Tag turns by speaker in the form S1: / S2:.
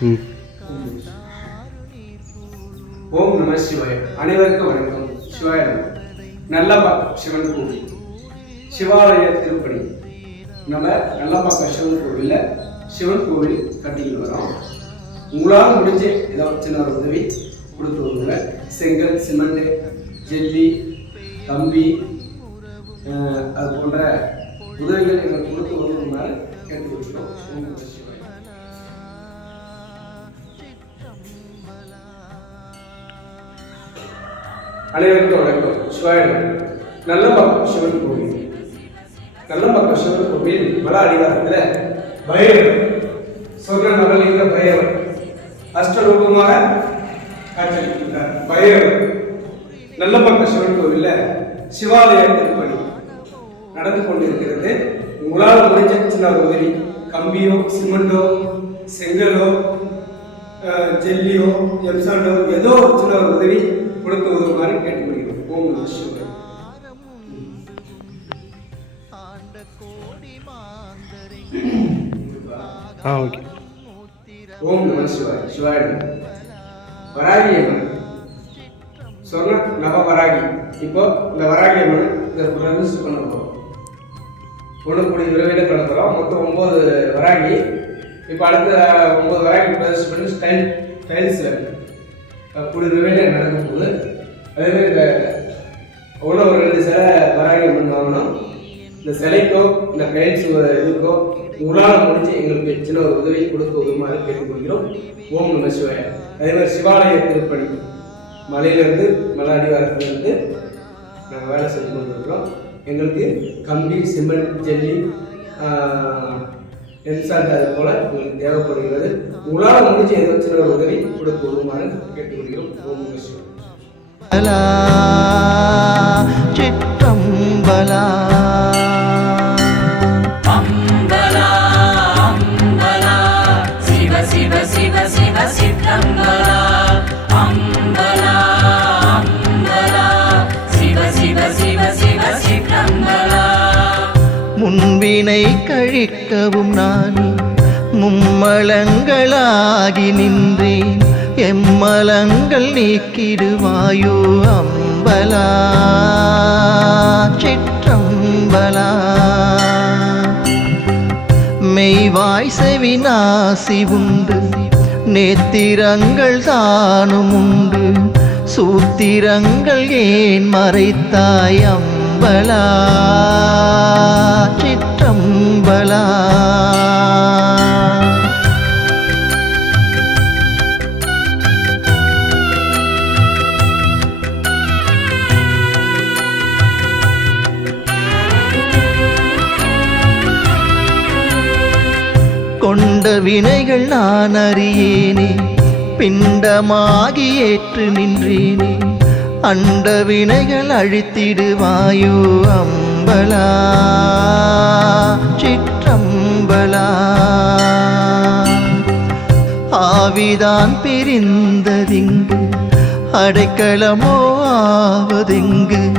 S1: ஓம் நம சிவாய. அனைவருக்கும் வணக்கம். சிவாய நல்லம்பாக்கம் சிவன் கோவில் சிவாலய திருப்பணி. நம்ம நல்லம்பாக்கம் சிவன் கோவிலில் சிவன் கோவில் கட்டிக்கிட்டு வரோம். உங்களால் முடிஞ்ச ஏதாவது சின்ன ஒரு உதவி கொடுத்து வருங்க செங்கல் சிமெண்ட் ஜெல்லி கம்பி அது போன்ற உதவிகள் எங்களுக்கு கொடுத்து வருவதுனால கேட்டு வச்சுக்கோம் அனைவருக்கும் வணக்கம். சிவாயனம். நல்லம்பாக்கம் சிவன் கோவில். நல்லம்பாக்கம் சிவன் கோவில் மல அடிவாரத்தில் பைரவர். சொர்ண நவலிங்க பைரவர். அஷ்டரூபமாக காட்சியளிக்கின்றார். பைரவர். நல்லம்பாக்கம் சிவன் கோவிலில் சிவாலய திருப்பணி நடந்து கொண்டிருக்கிறது. உங்களால் முடிஞ்ச சின்ன உதவி. கம்பியோ சிமெண்டோ செங்கலோ ஜெல்லியோ எம்சாண்டோ ஏதோ ஒரு சின்ன ஒரு உதவி கொடுத்து உதவுமாறு கேட்டுக்கொள்கிறோம். ஓம் நம சிவாய.
S2: ஆ ஓகே.
S1: ஓம் நம சிவாய். வராகி அம்மன். சொன்ன நவ வராகி. இப்போ இந்த வராகி அம்மன் இந்த பிரதிஷ்டை பண்ண போகிறோம் விரைவில் மொத்தம் ஒம்பது வராகி. இப்போ அடுத்த ஒன்பது வராகி பிரதிஷ்டை பண்ணி ஸ்டைல் டைல்ஸ் கூடிய விரைவில் நடக்கும் போது அதேமாதிரி இந்த ஒன்று ஒரு ரெண்டு சிலை வராகி பண்ணாங்கன்னா இந்த சிலைக்கோ இந்த டைல்ஸ் இதுக்கோ உங்களால் முடிஞ்சு எங்களுக்கு சின்ன ஒரு உதவி கொடுத்து உதவுமாறு கேட்டுக்கொள்கிறோம். ஓம் நம சிவாய. அதே மாதிரி சிவாலய திருப்பணி மலையிலேருந்து மலை அடிவாரத்துலேருந்து நாங்கள் வேலை செஞ்சு கொண்டிருக்கிறோம். எங்களுக்கு கம்பி சிமெண்ட் ஜெல்லி என்சாண்ட் அது போல் எங்களுக்கு தேவைப்படுகிறது. உங்களால் முடிஞ்ச ஏதோ சின்ன ஒரு உதவி கொடுத்து உதவுமாறு கேட்டுக்கொள்கிறோம். ஓம்
S3: சிற்றம்பலா.
S4: சிவ சிவ சிவ சிவ சித்தம்பலா அம்பலா அம்பலா. சிவ சிவ சிவ சிவ சித்தம்பலா
S3: முன்வினை கழிக்கவும் நான். மும்மலங்களாகி நின்றேன். எம்மலங்கள் நீக்கிடுவாயோ அம்பலா. சிற்றம்பலா. மெய்வாய் செவி நாசி உண்டு. நேத்திரங்கள் தானும் உண்டு. சூத்திரங்கள் ஏன் மறைத்தாயம் அம்பலா சிற்றம்பலா. கொண்ட வினைகள் நான் அறியேனே பிண்டமாகி ஏற்று நின்றேனே. அண்ட வினைகள் அழித்திடுவாயோ அம்பலா. சிற்றம்பலா. ஆவிதான் பிரிந்ததிங்கு அடைக்கலமோ ஆவதெங்கு